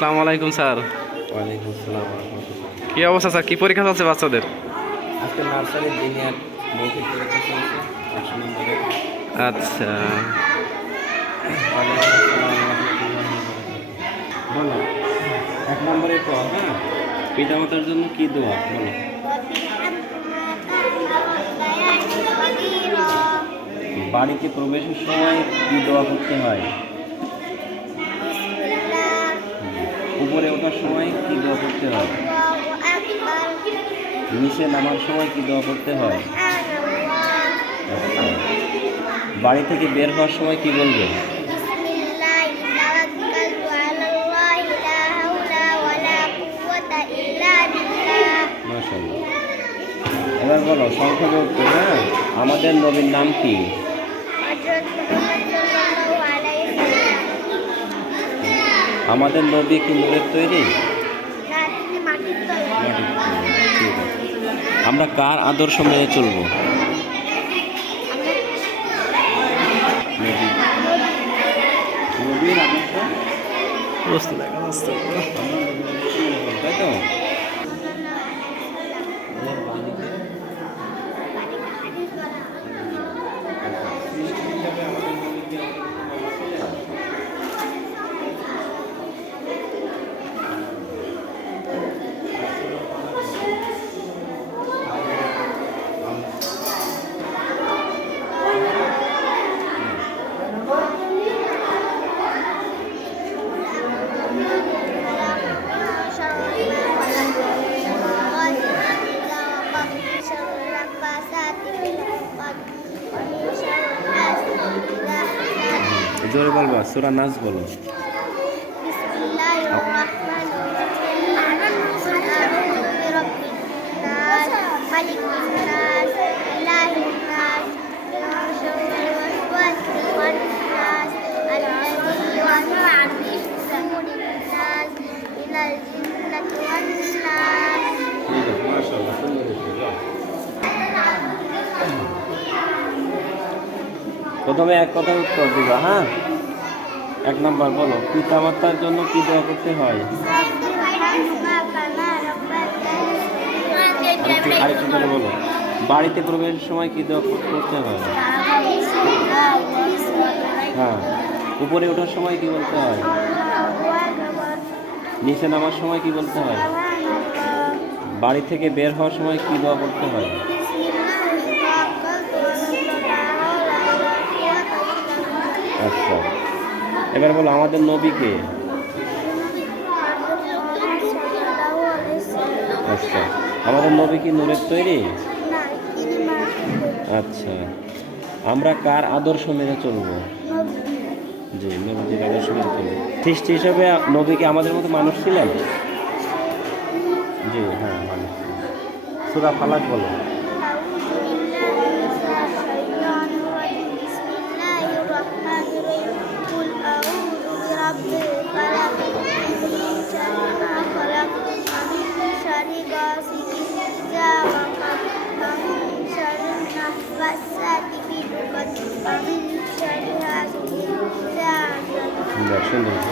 আসসালামু আলাইকুম স্যার। ওয়ালাইকুম আসসালাম কি অবস্থা স্যার? কি পরীক্ষা চলছে বাচ্চাদের? আজকে নার্সারির দিনিয়ার মৌখিক পরীক্ষা চলছে আচ্ছা। বলো এক নম্বরে ক হ্যাঁ? পিতামাতার জন্য কি দোয়া বলো। বাড়িতে প্রবেশের সময় কি দোয়া করতে হয়? উপরে ওঠার সময় কি দোয়া করতে হয়? নিচে নামার সময় কি দোয়া করতে হয়। বাড়ি থেকে বের হওয়ার সময় কি বলবে? এবার বলো সংক্ষেপে উত্তর হ্যাঁ? আমাদের নবীর নাম কি? আমাদের নদী কি নূরের তৈরি? আছে। আমরা কার আদর্শ মেনে চলবো? বুঝতে তাই তো? জোরে বলবা সুরা নাচ বলো। প্রথমে এক কথা উত্তর দিবা হ্যাঁ? এক নাম্বার, বলো, পিতামাতার জন্য কি দোয়া করতে হয়? আরেকটু করে বলো, বাড়িতে প্রবেশের সময় কি দোয়া করতে হয়? হ্যাঁ উপরে ওঠার সময় কি বলতে হয়? নিচে নামার সময় কি বলতে হয়? বাড়ি থেকে বের হওয়ার সময় কি দোয়া করতে হয়? আচ্ছা। এবার বলো, আমাদের নবীকে আচ্ছা। আমাদের নবী কি নূরের তৈরি? আচ্ছা। আমরা কার আদর্শ মেনে চলবো? জি, নবীজির আদর্শ মেনে চলবো। সৃষ্টি হিসাবে নবীকে আমাদের মতো মানুষ ছিলেন? জি হ্যাঁ মানুষ সুরা ফালাক বলো। সুন্দর